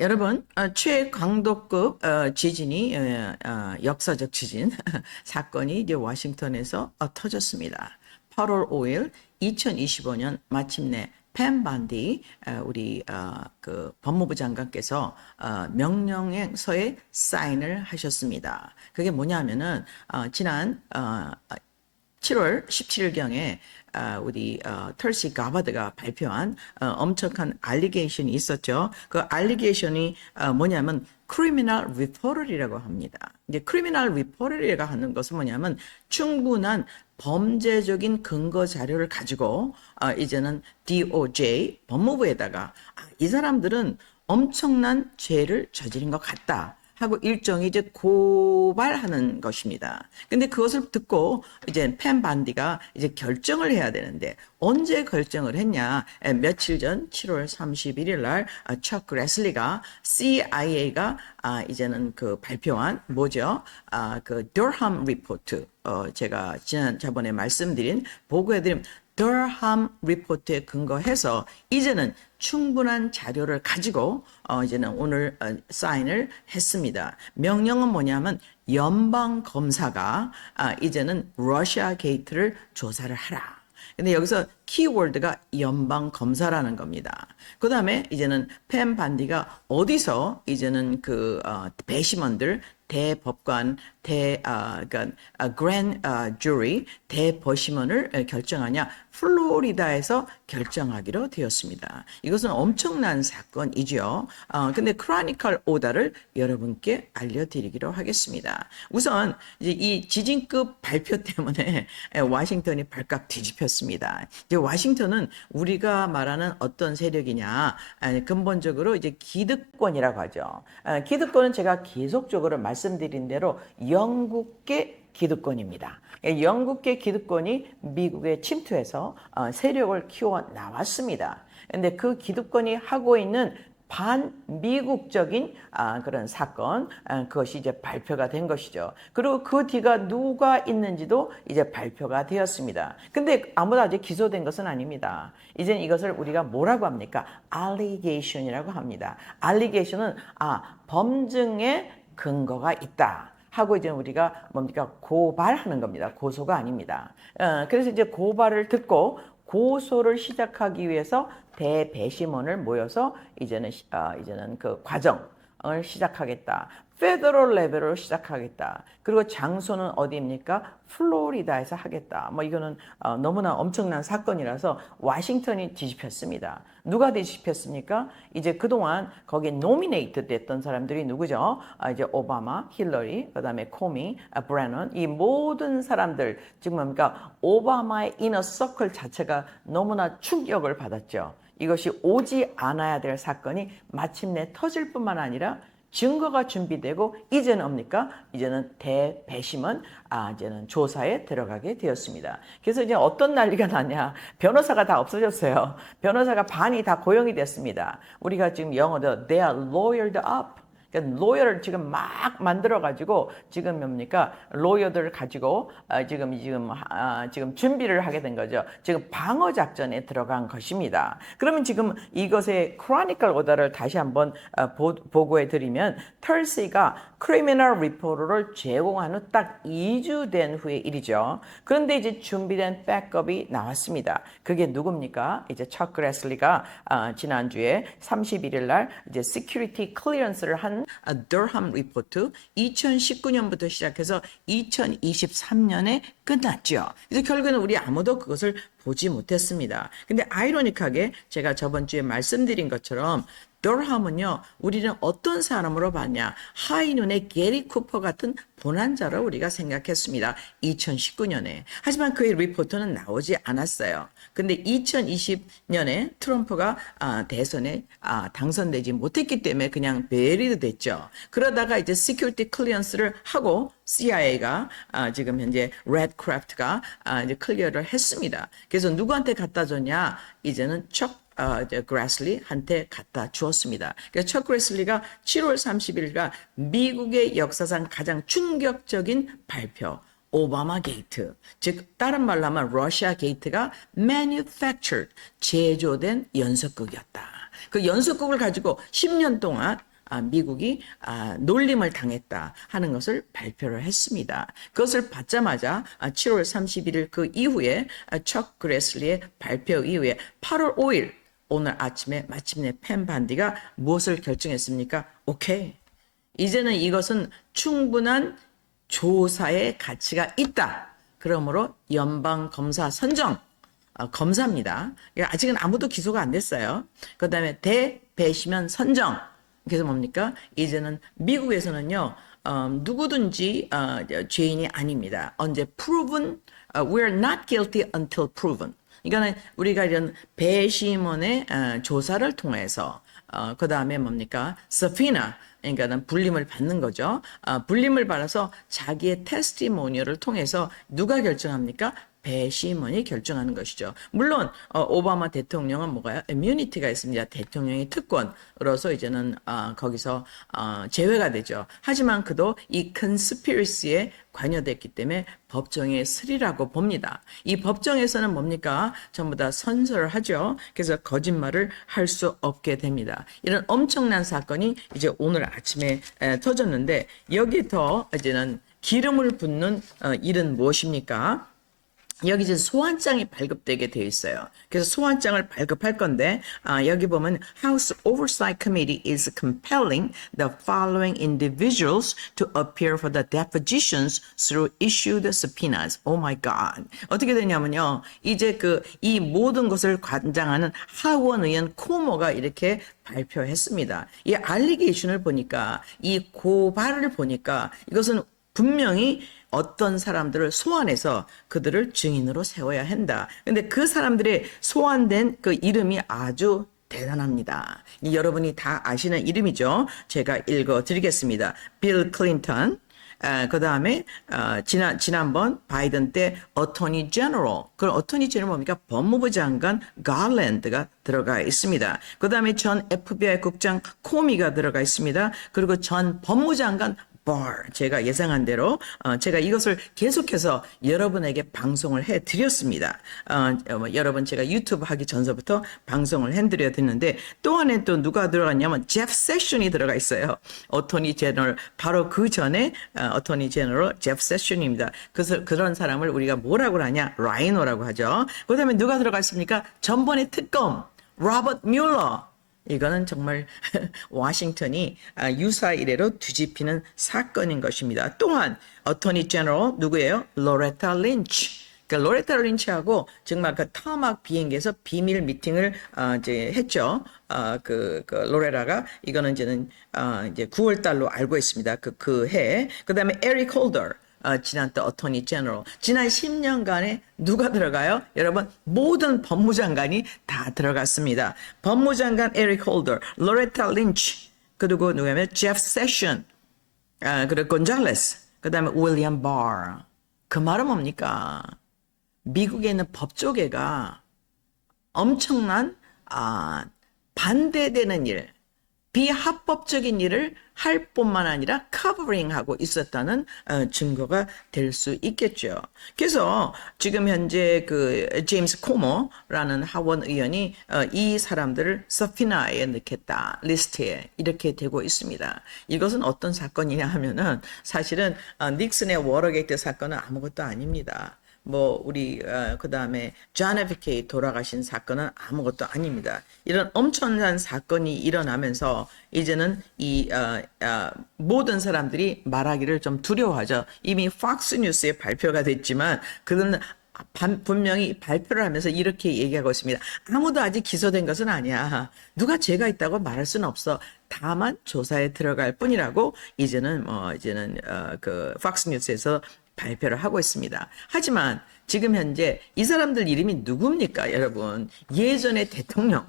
여러분, 최강도급 지진이 역사적 지진 사건이 이제 워싱턴에서 터졌습니다. 8월 5일 2025년 마침내 펜 반디 우리 그 법무부 장관께서 명령서에 사인을 하셨습니다. 그게 뭐냐면은 지난 7월 17일경에 우리 털시 가바드가 발표한 엄청난 알리게이션이 있었죠. 그 알리게이션이 뭐냐면 크리미널 리포럴이라고 합니다. 이제 크리미널 리포럴이라고 하는 것은 뭐냐면 충분한 범죄적인 근거 자료를 가지고 이제는 DOJ 법무부에다가 이 사람들은 엄청난 죄를 저지른 것 같다. 하고 일종의 이제 고발하는 것입니다. 근데 그것을 듣고 이제 펜 반디가 이제 결정을 해야 되는데 언제 결정을 했냐? 며칠 전 7월 31일 날 척 레슬리가 CIA가 이제는 그 발표한 뭐죠? 그 더함 리포트 제가 저번에 말씀드린 보고해드린 더함 리포트에 근거해서 이제는 충분한 자료를 가지고 이제는 오늘 사인을 했습니다. 명령은 뭐냐면 연방 검사가 이제는 러시아 게이트를 조사를 하라. 근데 여기서 키워드가 연방 검사라는 겁니다. 그 다음에 이제는 펜 반디가 어디서 이제는 그 배심원들 대법관, 그러니까 그랜 주리 대법심원을 결정하냐? 플로리다에서 결정하기로 되었습니다. 이것은 엄청난 사건이죠. 근데 크로니컬 오다를 여러분께 알려드리기로 하겠습니다. 우선 이제 이 지진급 발표 때문에 워싱턴이 발칵 뒤집혔습니다. 이제 워싱턴은 우리가 말하는 어떤 세력이냐? 근본적으로 이제 기득권이라고 하죠. 기득권은 제가 계속적으로 말씀드린 대로 영국계 기득권입니다. 영국계 기득권이 미국에 침투해서 세력을 키워 나왔습니다. 근데 그 기득권이 하고 있는 반미국적인 그런 사건, 그것이 이제 발표가 된 것이죠. 그리고 그 뒤가 누가 있는지도 이제 발표가 되었습니다. 근데 아무도 아직 기소된 것은 아닙니다. 이제는 이것을 우리가 뭐라고 합니까? allegation이라고 합니다. allegation은 범증의 근거가 있다. 하고 이제 우리가 뭡니까? 고발하는 겁니다. 고소가 아닙니다. 그래서 이제 고발을 듣고 고소를 시작하기 위해서 대배심원을 모여서 이제는 그 과정을 시작하겠다. 페더럴 레벨로 시작하겠다. 그리고 장소는 어디입니까? 플로리다에서 하겠다. 뭐 이거는 너무나 엄청난 사건이라서 워싱턴이 뒤집혔습니다. 누가 뒤집혔습니까? 이제 그동안 거기에 노미네이트 됐던 사람들이 누구죠? 이제 오바마, 힐러리, 그다음에 코미, 브래넌 이 모든 사람들 지금 뭡니까? 오바마의 이너 서클 자체가 너무나 충격을 받았죠. 이것이 오지 않아야 될 사건이 마침내 터질 뿐만 아니라 증거가 준비되고 이제는 뭡니까? 이제는 대배심원 이제는 조사에 들어가게 되었습니다. 그래서 이제 어떤 난리가 나냐? 변호사가 다 없어졌어요. 변호사가 반이 다 고용이 됐습니다. 우리가 지금 영어로 they are lawyered up. 그러니까 로열을 지금 막 만들어 가지고 지금 뭡니까 로열들을 가지고 지금 준비를 하게 된 거죠. 지금 방어 작전에 들어간 것입니다. 그러면 지금 이것의 크로니컬 오더를 다시 한번 보고해 드리면 털시가 크리미널 리포터를 제공한 후 딱 2주 된 후의 일이죠. 그런데 이제 준비된 백업이 나왔습니다. 그게 누굽니까? 이제 척 그레슬리가 지난주에 31일 날 이제 시큐리티 클리어런스를 한 더함 리포트 2019년부터 시작해서 2023년에 끝났죠. 그래서 결국에는 우리 아무도 그것을 보지 못했습니다. 근데 아이러니하게 제가 저번 주에 말씀드린 것처럼 더함은요, 우리는 어떤 사람으로 봤냐? 하이눈의 게리 쿠퍼 같은 고난자로 우리가 생각했습니다. 2019년에. 하지만 그의 리포트는 나오지 않았어요. 근데 2020년에 트럼프가 대선에 당선되지 못했기 때문에 그냥 베리드 됐죠. 그러다가 이제 시큐리티 클리어런스를 하고 CIA가 지금 현재 레드크래프트가 이제 클리어를 했습니다. 그래서 누구한테 갖다 줬냐? 이제는 척 그레슬리한테 갖다 주었습니다. 그래서 척 그레슬리가 7월 30일가 미국의 역사상 가장 충격적인 발표, 오바마 게이트, 즉 다른 말로 하면 러시아 게이트가 manufactured, 제조된 연속극이었다. 그 연속극을 가지고 10년 동안 미국이 놀림을 당했다 하는 것을 발표를 했습니다. 그것을 받자마자 7월 31일 그 이후에 척 그레슬리의 발표 이후에 8월 5일 오늘 아침에 마침내 팬 반디가 무엇을 결정했습니까? 오케이. 이제는 이것은 충분한 조사의 가치가 있다. 그러므로 연방검사 선정, 검사입니다. 아직은 아무도 기소가 안 됐어요. 그 다음에 대배심원 선정. 그래서 뭡니까? 이제는 미국에서는요, 누구든지 죄인이 아닙니다. 언제 proven, we're not guilty until proven. 이거는 우리가 이런 배심원의 조사를 통해서 그 다음에 뭡니까? subpoena, 그러니까는 불림을 받는 거죠. 불림을 받아서 자기의 테스티모니얼을 통해서 누가 결정합니까? 배심원이 결정하는 것이죠. 물론 오바마 대통령은 뭐가요? immunity가 있습니다. 대통령의 특권으로서 이제는 거기서 제외가 되죠. 하지만 그도 이 conspiracy에 관여됐기 때문에 법정의 스리라고 봅니다. 이 법정에서는 뭡니까? 전부 다 선서를 하죠. 그래서 거짓말을 할 수 없게 됩니다. 이런 엄청난 사건이 이제 오늘 아침에 터졌는데 여기 더 이제는 기름을 붓는 일은 무엇입니까? 여기 이제 소환장이 발급되게 되어 있어요. 그래서 소환장을 발급할 건데 여기 보면 House Oversight Committee is compelling the following individuals to appear for the depositions through issued subpoenas. Oh my God. 어떻게 되냐면요. 이제 이 모든 것을 관장하는 하원 의원 코모가 이렇게 발표했습니다. 이 알리게이션을 보니까 이 고발을 보니까 이것은 분명히 어떤 사람들을 소환해서 그들을 증인으로 세워야 한다. 근데 그 사람들의 소환된 그 이름이 아주 대단합니다. 여러분이 다 아시는 이름이죠. 제가 읽어 드리겠습니다. 빌 클린턴, 그 다음에 지난번 바이든 때 어토니 제너럴, 그 어토니 제너럴 뭡니까? 법무부 장관 가랜드가 들어가 있습니다. 그 다음에 전 FBI 국장 코미가 들어가 있습니다. 그리고 전 법무장관 제가 예상한 대로 제가 이것을 계속해서 여러분에게 방송을 해드렸습니다. 여러분 제가 유튜브 하기 전서부터 방송을 해드렸는데 또 안에 또 누가 들어갔냐면 제프 세션이 들어가 있어요. 어토니 제너럴 바로 그 전에 어토니 제너럴 제프 세션입니다. 그래서 그런 사람을 우리가 뭐라고 하냐? 라이노라고 하죠. 그 다음에 누가 들어가 있습니까? 전번의 특검 로버트 뮬러. 이거는 정말 워싱턴이 유사 이래로 뒤집히는 사건인 것입니다. 또한 어토니 제너럴 누구예요? 로레타 린치. 그러니까 로레타 린치하고 정말 그 타막 비행기에서 비밀 미팅을 이제 했죠. 그 로레라가 이거는 이제 9월 달로 알고 있습니다. 그 해. 그다음에 에릭 홀더. 지난 또 어토니 제너럴. 지난 10년간에 누가 들어가요? 여러분 모든 법무장관이 다 들어갔습니다. 법무장관 에릭 홀더, 로레타 린치, 그리고 누구냐면 제프 세션, 그리고 곤잘레스, 그 다음에 윌리엄 바. 그 말은 뭡니까? 미국에 있는 법조계가 엄청난 반대되는 일, 비합법적인 일을 할 뿐만 아니라 커버링하고 있었다는 증거가 될 수 있겠죠. 그래서 지금 현재 그 제임스 코모라는 하원 의원이 이 사람들을 서피나에 넣겠다 리스트에 이렇게 되고 있습니다. 이것은 어떤 사건이냐 하면은 사실은 닉슨의 워터게이트 사건은 아무것도 아닙니다. 우리 그 다음에 존 F. K 돌아가신 사건은 아무것도 아닙니다. 이런 엄청난 사건이 일어나면서 이제는 이 모든 사람들이 말하기를 좀 두려워하죠. 이미 팍스 뉴스에 발표가 됐지만 그들은 분명히 발표를 하면서 이렇게 얘기하고 있습니다. 아무도 아직 기소된 것은 아니야. 누가 죄가 있다고 말할 수는 없어. 다만 조사에 들어갈 뿐이라고 이제는 그 팍스 뉴스에서 발표를 하고 있습니다. 하지만 지금 현재 이 사람들 이름이 누굽니까, 여러분? 예전의 대통령,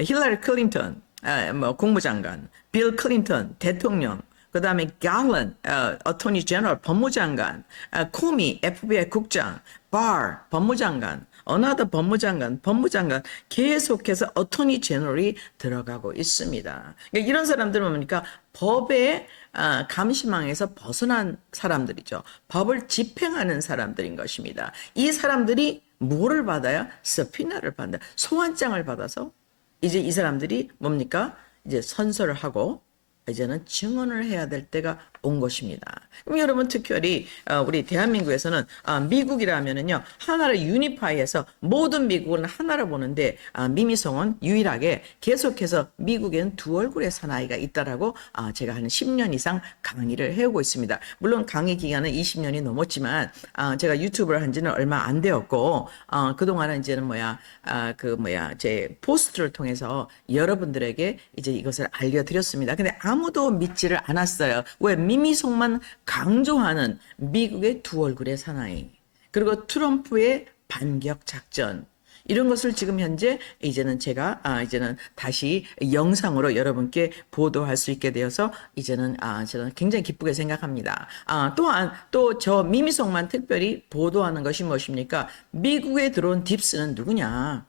힐러리 클린턴, 국무장관, 빌 클린턴 대통령, 그 다음에 갈런, 어토니 제너럴 법무장관, 코미 FBI 국장, 바 법무장관, 어나더 법무장관 계속해서 어토니 제너럴이 들어가고 있습니다. 그러니까 이런 사람들은 뭡니까? 법의 감시망에서 벗어난 사람들이죠. 법을 집행하는 사람들인 것입니다. 이 사람들이 뭐를 받아야? 서피나를 받는다. 소환장을 받아서 이제 이 사람들이 뭡니까? 이제 선서를 하고 이제는 증언을 해야 될 때가 온 것입니다. 그럼 여러분 특별히 우리 대한민국에서는 미국이라면은요 하나를 유니파이해서 모든 미국은 하나를 보는데 미미송은 유일하게 계속해서 미국에는 두 얼굴의 사나이가 있다라고 제가 한 10년 이상 강의를 해오고 있습니다. 물론 강의 기간은 20년이 넘었지만 제가 유튜브를 한 지는 얼마 안 되었고 그동안은 이제는 제 포스트를 통해서 여러분들에게 이제 이것을 알려드렸습니다. 근데 아무도 믿지를 않았어요. 왜? 미미송만 강조하는 미국의 두 얼굴의 사나이. 그리고 트럼프의 반격 작전. 이런 것을 지금 현재 이제는 제가 이제는 다시 영상으로 여러분께 보도할 수 있게 되어서 이제는 저는 굉장히 기쁘게 생각합니다. 또한 또 저 미미송만 특별히 보도하는 것이 무엇입니까? 미국에 들어온 딥스는 누구냐?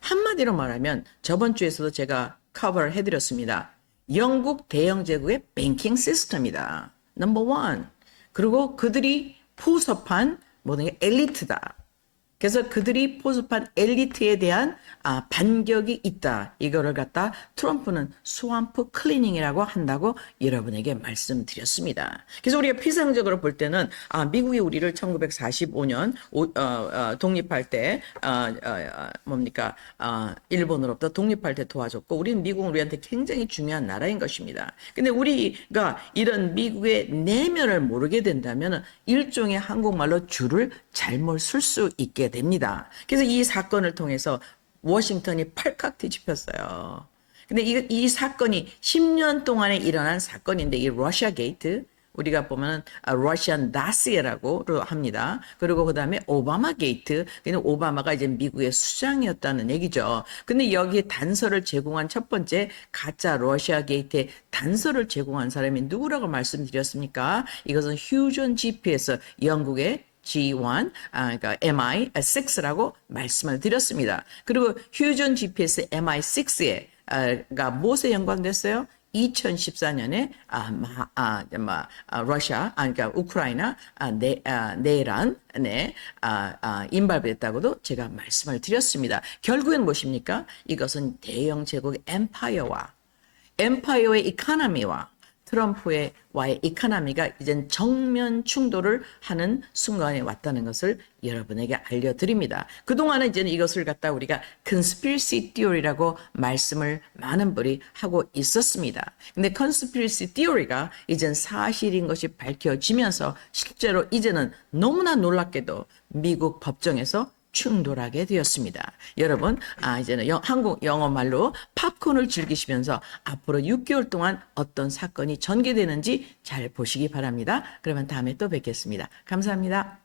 한마디로 말하면 저번 주에서도 제가 커버를 해드렸습니다. 영국 대영 제국의 뱅킹 시스템이다. 넘버 원. 그리고 그들이 포섭한 모든 게 엘리트다. 그래서 그들이 포섭한 엘리트에 대한 반격이 있다. 이거를 갖다 트럼프는 스왑프 클리닝이라고 한다고 여러분에게 말씀드렸습니다. 그래서 우리가 피상적으로 볼 때는 미국이 우리를 1945년 독립할 때 일본으로부터 독립할 때 도와줬고 우리는 미국은 우리한테 굉장히 중요한 나라인 것입니다. 근데 우리가 이런 미국의 내면을 모르게 된다면 일종의 한국말로 줄을 잘못 쓸 수 있게 됩니다. 그래서 이 사건을 통해서 워싱턴이 팔칵 뒤집혔어요. 근데 이 사건이 10년 동안에 일어난 사건인데 이 러시아 게이트 우리가 보면 러시안 다시에라고 합니다. 그리고 그다음에 오바마 게이트. 그는 오바마가 이제 미국의 수장이었다는 얘기죠. 근데 여기에 단서를 제공한 첫 번째 가짜 러시아 게이트에 단서를 제공한 사람이 누구라고 말씀드렸습니까? 이것은 휴전 GPS 영국의 G1, 그러니까 MI6라고 말씀을 드렸습니다. 그리고 휴전 GPS MI6가 무엇에 연관됐어요? 2014년에 러시아, 그러니까 우크라이나 내란에 인발됐다고도 제가 말씀을 드렸습니다. 결국엔 무엇입니까? 이것은 대영 제국 엠파이어의 이코노미와 트럼프와의 이코노미가 이젠 정면 충돌을 하는 순간에 왔다는 것을 여러분에게 알려드립니다. 그동안은 이제는 이것을 갖다 우리가 conspiracy theory라고 말씀을 많은 분이 하고 있었습니다. 근데 conspiracy theory가 이젠 사실인 것이 밝혀지면서 실제로 이제는 너무나 놀랍게도 미국 법정에서 충돌하게 되었습니다. 여러분, 이제는 한국 영어 말로 팝콘을 즐기시면서 앞으로 6개월 동안 어떤 사건이 전개되는지 잘 보시기 바랍니다. 그러면 다음에 또 뵙겠습니다. 감사합니다.